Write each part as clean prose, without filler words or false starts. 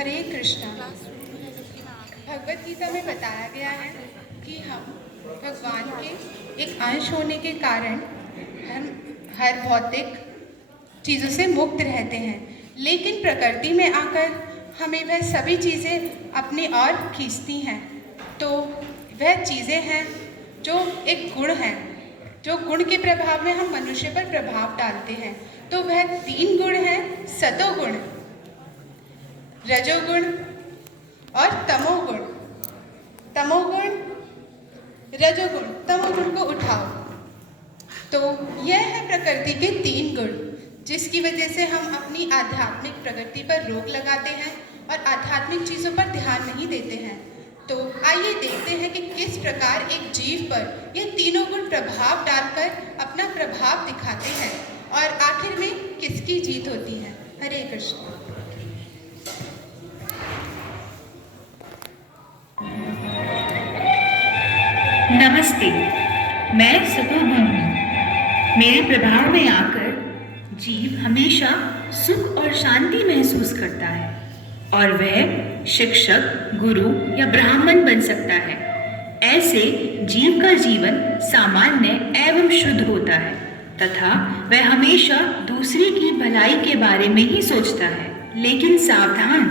हरे कृष्णा। भगवत गीता में बताया गया है कि हम भगवान के एक अंश होने के कारण हम हर भौतिक चीज़ों से मुक्त रहते हैं, लेकिन प्रकृति में आकर हमें वह सभी चीज़ें अपनी ओर खींचती हैं। तो वह चीज़ें हैं जो एक गुण है, जो गुण के प्रभाव में हम मनुष्य पर प्रभाव डालते हैं। तो वह 3 गुण हैं, सतोगुण, रजोगुण और तमोगुण। तमोगुण, रजोगुण, तमोगुण को उठाओ। तो यह है प्रकृति के 3 गुण, जिसकी वजह से हम अपनी आध्यात्मिक प्रगति पर रोक लगाते हैं और आध्यात्मिक चीज़ों पर ध्यान नहीं देते हैं। तो आइए देखते हैं कि किस प्रकार एक जीव पर ये तीनों गुण प्रभाव डालकर अपना प्रभाव दिखाते हैं और आखिर में किसकी जीत होती है। हरे कृष्ण। नमस्ते, मैं सतोगुण हूँ। मेरे प्रभाव में आकर जीव हमेशा सुख और शांति महसूस करता है और वह शिक्षक, गुरु या ब्राह्मण बन सकता है। ऐसे जीव का जीवन सामान्य एवं शुद्ध होता है तथा वह हमेशा दूसरे की भलाई के बारे में ही सोचता है। लेकिन सावधान,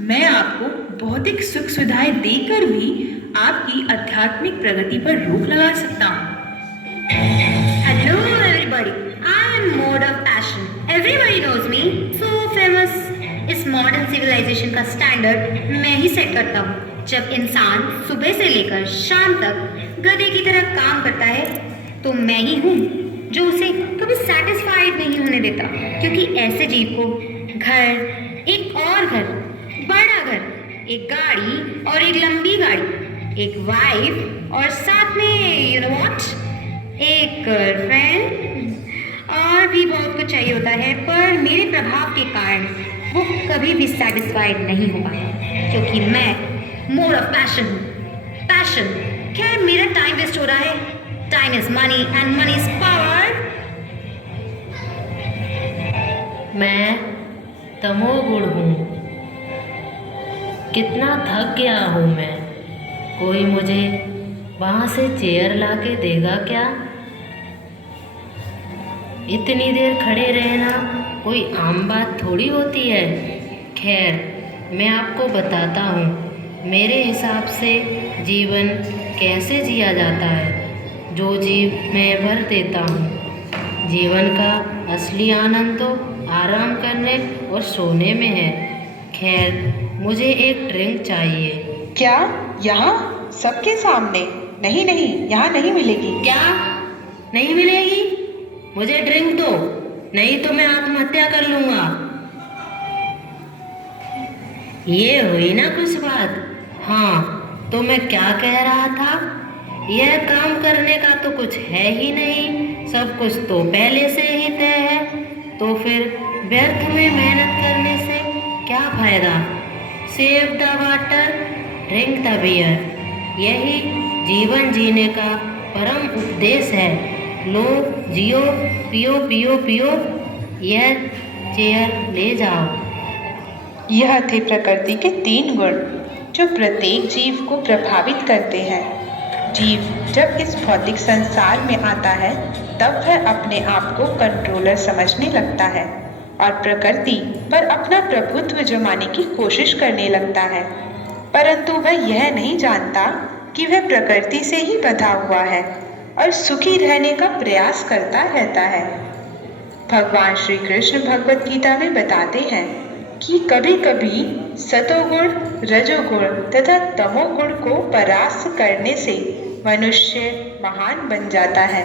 मैं आपको भौतिक सुख सुविधाएं देकर भी आपकी आध्यात्मिक प्रगति पर रोक लगा सकता हूँ। Hello everybody, I am Mode of Passion. Everybody knows me. So famous. इस मॉडर्न सिविलाइजेशन का स्टैंडर्ड मैं ही सेट करता हूँ। जब इंसान सुबह से लेकर शाम तक गधे की तरह काम करता है तो मैं ही हूँ जो उसे कभी सेटिस्फाइड नहीं होने देता, क्योंकि ऐसे जीव को घर, एक और घर, बड़ा घर, एक गाड़ी और एक लंबी गाड़ी, एक वाइफ और साथ में यू नो व्हाट, एक गर्लफ्रेंड और भी बहुत कुछ चाहिए होता है। पर मेरे प्रभाव के कारण वो कभी भी सेटिस्फाइड नहीं हो पाया, क्योंकि मैं मोड ऑफ पैशन हूँ। पैशन क्या है? मेरा टाइम वेस्ट हो रहा है। Time is money and money is power. मैं तमोगुण हूँ। कितना थक गया हूँ मैं। कोई मुझे वहाँ से चेयर ला के देगा क्या? इतनी देर खड़े रहना कोई आम बात थोड़ी होती है। खैर, मैं आपको बताता हूँ मेरे हिसाब से जीवन कैसे जिया जाता है, जो जीव मैं भर देता हूँ। जीवन का असली आनंद तो आराम करने और सोने में है। खैर, मुझे एक ड्रिंक चाहिए। क्या? यहाँ सबके सामने? नहीं नहीं, यहाँ नहीं मिलेगी। क्या नहीं मिलेगी? मुझे ड्रिंक दो, नहीं तो मैं आत्महत्या कर लूँगा। ये हुई ना कुछ बात। हाँ, तो मैं क्या कह रहा था, यह काम करने का तो कुछ है ही नहीं, सब कुछ तो पहले से ही तय है। तो फिर व्यर्थ में मेहनत करने से क्या फायदा? Save the water, drink the beer, यही जीवन जीने का परम उपदेश है। लो, जियो, पियो पियो पियो, यह चेयर ले जाओ। यह थे प्रकृति के 3 गुण जो प्रत्येक जीव को प्रभावित करते हैं। जीव जब इस भौतिक संसार में आता है तब वह अपने आप को कंट्रोलर समझने लगता है और प्रकृति पर अपना प्रभुत्व जमाने की कोशिश करने लगता है, परंतु वह यह नहीं जानता कि वह प्रकृति से ही बंधा हुआ है और सुखी रहने का प्रयास करता रहता है। भगवान श्री कृष्ण भगवत गीता में बताते हैं कि कभी कभी सतोगुण, रजोगुण तथा तमोगुण को परास्त करने से मनुष्य महान बन जाता है।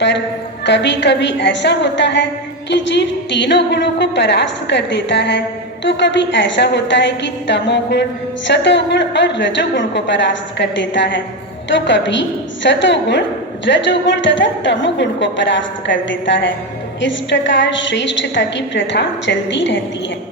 पर कभी कभी ऐसा होता है कि जीव तीनों गुणों को परास्त कर देता है, तो कभी ऐसा होता है कि तमोगुण, सतोगुण और रजोगुण को परास्त कर देता है, तो कभी सतोगुण, रजोगुण तथा तमोगुण को परास्त कर देता है। इस प्रकार श्रेष्ठता की प्रथा चलती रहती है।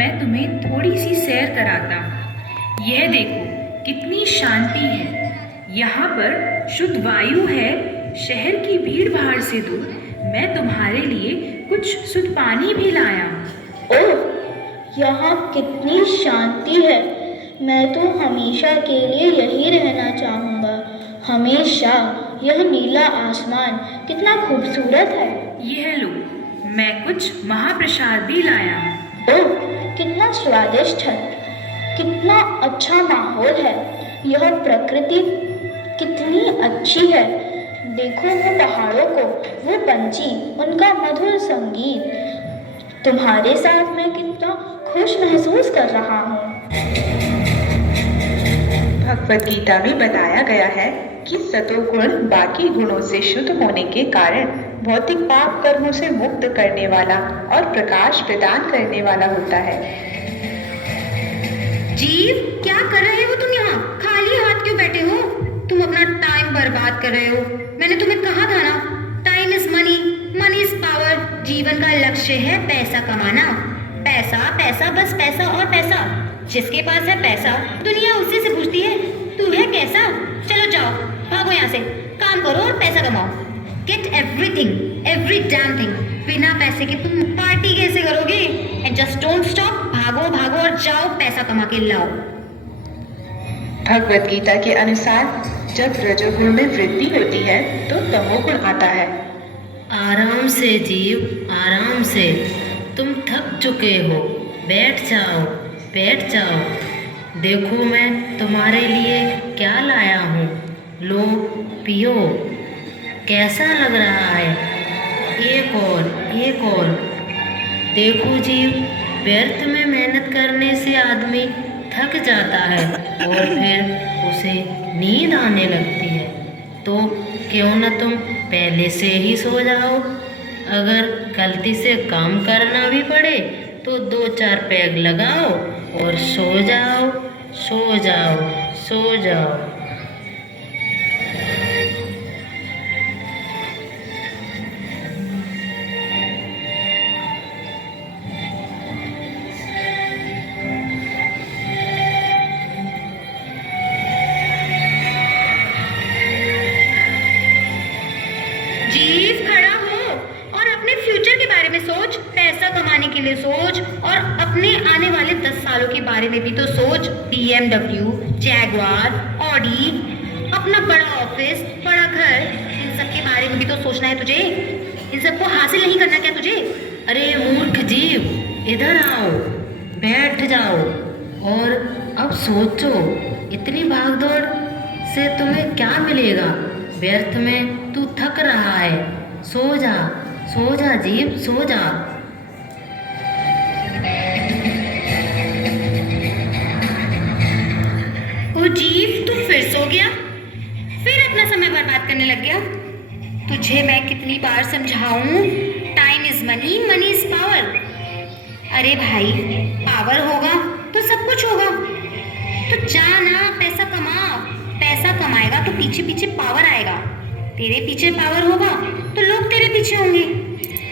मैं तुम्हें थोड़ी सी सैर कराता हूँ। यह देखो कितनी शांति है। यहाँ पर शुद्ध वायु है। शहर की भीड़ भाड़ से दूर मैं तुम्हारे लिए कुछ शुद्ध पानी भी लाया हूँ। ओह, यहाँ कितनी शांति है। मैं तो हमेशा के लिए यही रहना चाहूँगा। हमेशा। यह नीला आसमान कितना खूबसूरत है। यह लो, मैं कुछ महाप्रसाद भी लाया हूँ। ओह, कितना स्वादिष्ट है। कितना अच्छा माहौल है। यह प्रकृति कितनी अच्छी है। देखो वो पहाड़ों को, वो पंछी, उनका मधुर संगीत। तुम्हारे साथ मैं कितना खुश महसूस कर रहा हूँ। भगवद गीता में बताया गया है कि सतोगुण बाकी गुणों से शुद्ध होने के कारण भौतिक पाप कर्मों से मुक्त करने वाला और प्रकाश प्रदान करने वाला होता है। जीव, क्या कर रहे हो तुम यहाँ? खाली हाथ क्यों बैठे हो? तुम अपना टाइम बर्बाद कर रहे हो। मैंने तुम्हें कहा था ना, time is money, money is power. जीवन का लक्ष्य है पैसा कमाना। पैसा पैसा, बस पैसा और पैसा। जिसके पास है पैसा, दुनिया उसी से पूछती है तू है कैसा। चलो जाओ, भागो यहाँ से, काम करो और पैसा कमाओ। Get everything, every damn thing. बिना पैसे के तुम पार्टी कैसे करोगे? And just don't stop. भागो भागो और जाओ, पैसा कमा के लाओ। भगवद गीता के अनुसार जब रजोगुण में वृद्धि होती है तो तमोगुण आता है। आराम से जीव, आराम से। तुम थक चुके हो। बैठ जाओ, बैठ जाओ। देखो मैं तुम्हारे लिए क्या लाया हूँ। लो, पियो। कैसा लग रहा है? एक और, एक और। देखो जीव, व्यर्थ में मेहनत करने से आदमी थक जाता है और फिर उसे नींद आने लगती है। तो क्यों न तुम पहले से ही सो जाओ। अगर गलती से काम करना भी पड़े तो 2-4 पैग लगाओ और सो जाओ, सो जाओ, सो जाओ। जीव, खड़ा हो और अपने फ्यूचर के बारे में सोच। पैसा कमाने के लिए सोच और अपने आने वाले 10 सालों के बारे में भी तो सोच। BMW, जैगवार, ऑडी, अपना बड़ा ऑफिस, बड़ा घर, इन सब के बारे में भी तो सोचना है तुझे। इन सबको हासिल नहीं करना क्या तुझे? अरे मूर्ख जीव, इधर आओ, बैठ जाओ और अब सोचो। इतनी भागदौड़ से तुम्हें क्या मिलेगा? व्यर्थ में तू थक रहा है। सो जा, सो जा जीव, सो जा। ओ जीव, तू फिर सो गया? फिर अपना समय बर्बाद करने लग गया? तुझे मैं कितनी बार समझाऊं? Time is money, money is power. अरे भाई, पावर होगा तो सब कुछ होगा। तो जा ना, पैसा कमा। पैसा कमाएगा तो पीछे पीछे पावर आएगा। तेरे पीछे पावर होगा तो लोग तेरे पीछे होंगे।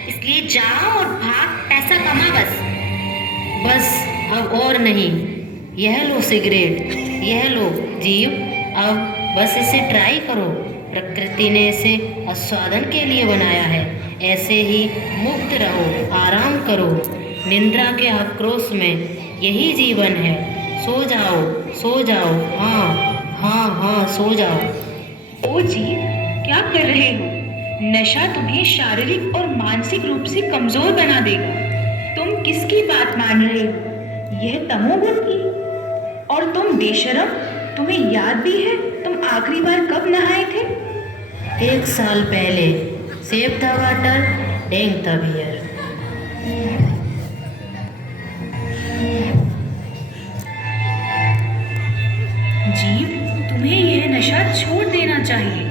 इसलिए जा और भाग, पैसा कमा बस। बस अब और नहीं। यह लो सिगरेट, यह लो जीव, अब बस इसे ट्राई करो। प्रकृति ने इसे आस्वादन के लिए बनाया है। ऐसे ही मुक्त रहो, आराम करो। निंद्रा के आक्रोश में यही जीवन है। सो जाओ, सो जाओ। हाँ हाँ हाँ, सो जाओ। ओ जीव, क्या कर रहे हो? नशा तुम्हें शारीरिक और मानसिक रूप से कमजोर बना देगा। तुम किसकी बात मान रहे हो? यह तमोगुण की। और तुम बेशरम, तुम्हें याद भी है तुम आखिरी बार कब नहाए थे? 1 साल पहले। Save the water, drink the beer. जीव, तुम्हें यह नशा छोड़ देना चाहिए।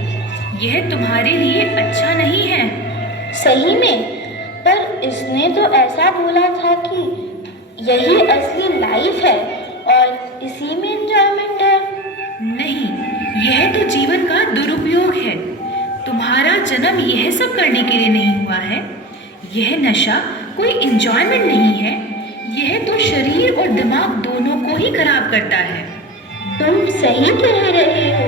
यह तुम्हारे लिए अच्छा नहीं है। सही में, पर इसने तो ऐसा बोला था कि यही असली लाइफ है और इसी में एंजॉयमेंट है। नहीं, यह तो जीवन का दुरुपयोग है। तुम्हारा जन्म यह सब करने के लिए नहीं हुआ है। यह नशा कोई एंजॉयमेंट नहीं है। यह तो शरीर और दिमाग दोनों को ही खराब करता है। तुम सही कह रहे हो।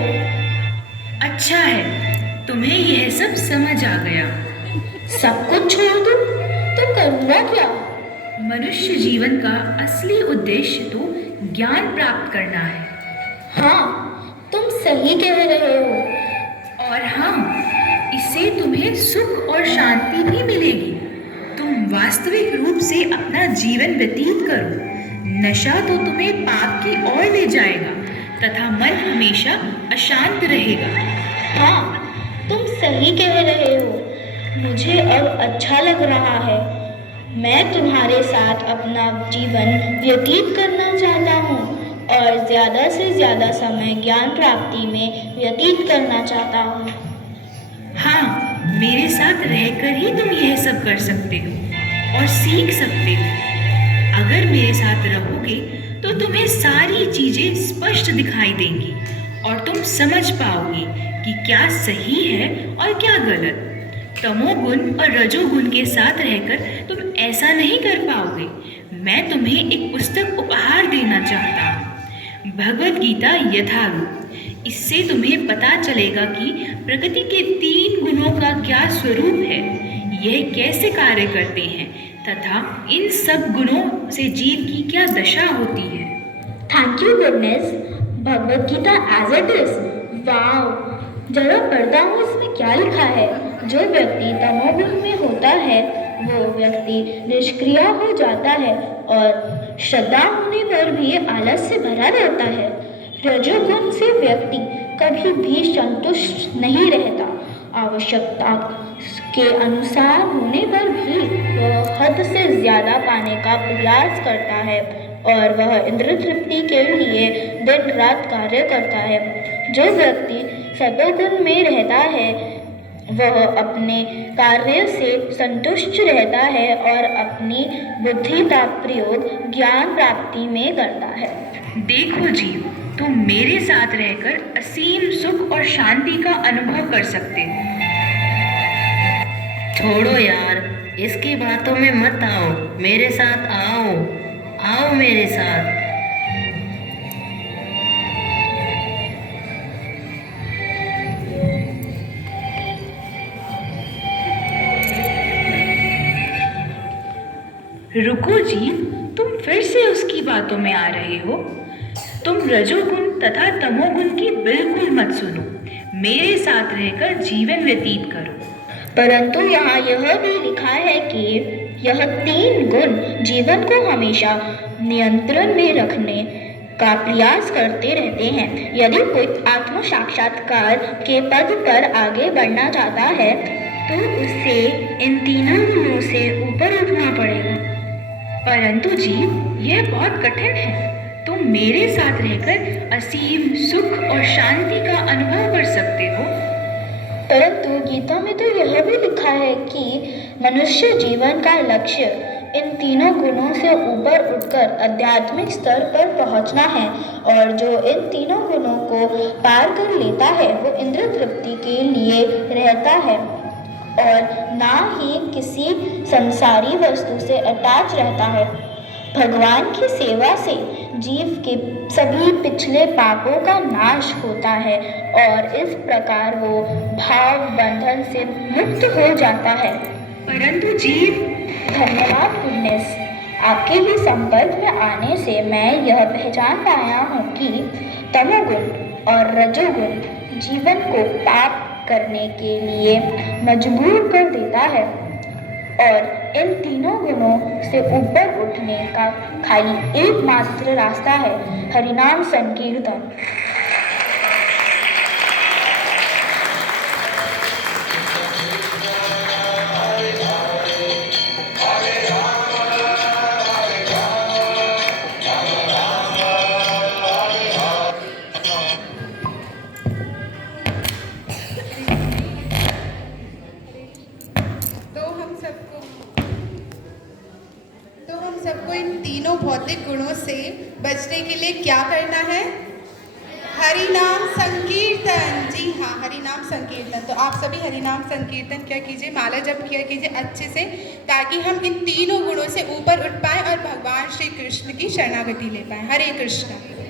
अच्छा है, तुम्हें यह सब समझ आ गया। सब कुछ छोड़ दो तो करूँगा क्या? मनुष्य जीवन का असली उद्देश्य तो ज्ञान प्राप्त करना है। हाँ, तुम सही कह रहे हो। और हाँ, इससे तुम्हें सुख और शांति भी मिलेगी। तुम वास्तविक रूप से अपना जीवन व्यतीत करो। नशा तो तुम्हें पाप की ओर ले जाएगा तथा मन हमेशा अशांत रहेगा। हाँ, तुम सही कह रहे हो। मुझे अब अच्छा लग रहा है। मैं तुम्हारे साथ अपना जीवन व्यतीत करना चाहता हूँ और ज़्यादा से ज़्यादा समय ज्ञान प्राप्ति में व्यतीत करना चाहता हूँ। हाँ, मेरे साथ रहकर ही तुम यह सब कर सकते हो और सीख सकते हो। अगर मेरे साथ रहोगे तो तुम्हें सारी चीजें स्पष्ट दिखाई देंगी और तुम समझ पाओगे कि क्या सही है और क्या गलत। तमोगुण और रजोगुण के साथ रहकर तुम ऐसा नहीं कर पाओगे। मैं तुम्हें एक पुस्तक उपहार देना चाहता हूँ, भगवद गीता यथारूप। इससे तुम्हें पता चलेगा कि प्रकृति के 3 गुणों का क्या स्वरूप है, यह कैसे कार्य करते हैं तथा इन सब गुणों से जीव की क्या दशा होती है। Thank you goodness. Bhagavad Gita as it is. Wow! जरा पढ़ता हूँ इसमें क्या लिखा है। जो व्यक्ति तमोगुण में होता है वो व्यक्ति निष्क्रिय हो जाता है और श्रद्धा होने पर भी आलस से भरा रहता है। रजोगुण से व्यक्ति कभी भी संतुष्ट नहीं रहता। आवश्यकता के अनुसार होने पर भी वह हद से ज़्यादा पाने का प्रयास करता है और वह इंद्र तृप्ति के लिए दिन रात कार्य करता है। जो व्यक्ति सतोगुण में रहता है वह अपने कार्य से संतुष्ट रहता है और अपनी बुद्धि का प्रयोग ज्ञान प्राप्ति में करता है। देखो जीव, तुम मेरे साथ रहकर असीम सुख और शांति का अनुभव कर सकते हो। छोड़ो यार, इसकी बातों में मत आओ। मेरे साथ आओ, आओ मेरे साथ। रुको जीव, तुम फिर से उसकी बातों में आ रहे हो। तुम रजोगुण तथा तमोगुण की बिल्कुल मत सुनो। मेरे साथ रहकर जीवन व्यतीत करो। परंतु यहाँ यह भी लिखा है कि यह 3 गुण जीवन को हमेशा नियंत्रण में रखने का प्रयास करते रहते हैं। यदि कोई आत्म साक्षात्कार के पद पर आगे बढ़ना चाहता है तो उसे इन 3 गुणों से ऊपर उठना पड़ेगा। परंतु जीव, यह बहुत कठिन है। तुम मेरे साथ रहकर असीम सुख और शांति का अनुभव कर सकते हो। परंतु गीता में तो यह भी लिखा है कि मनुष्य जीवन का लक्ष्य इन 3 गुणों से ऊपर उठकर आध्यात्मिक स्तर पर पहुंचना है और जो इन 3 गुणों को पार कर लेता है वो इंद्र तृप्ति के लिए रहता है और ना ही किसी संसारी वस्तु से अटैच रहता है। भगवान की सेवा से जीव के सभी पिछले पापों का नाश होता है और इस प्रकार वो भाव बंधन से मुक्त हो जाता है। परंतु जीव, धन्यवाद गुडनेस। आपके ही संपर्क में आने से मैं यह पहचान पाया हूँ कि तमोगुण और रजोगुण जीवन को पाप करने के लिए मजबूर कर देता है और इन 3 गुणों से ऊपर उठने का खाली एकमात्र रास्ता है हरिनाम संकीर्तन। सबको इन तीनों भौतिक गुणों से बचने के लिए क्या करना है? हरिनाम संकीर्तन। जी हाँ, हरिनाम संकीर्तन। तो आप सभी हरिनाम संकीर्तन क्या कीजिए, माला जप किया कीजिए अच्छे से, ताकि हम इन तीनों गुणों से ऊपर उठ पाएं और भगवान भगवान श्री कृष्ण की शरणागति ले पाए। हरे कृष्ण।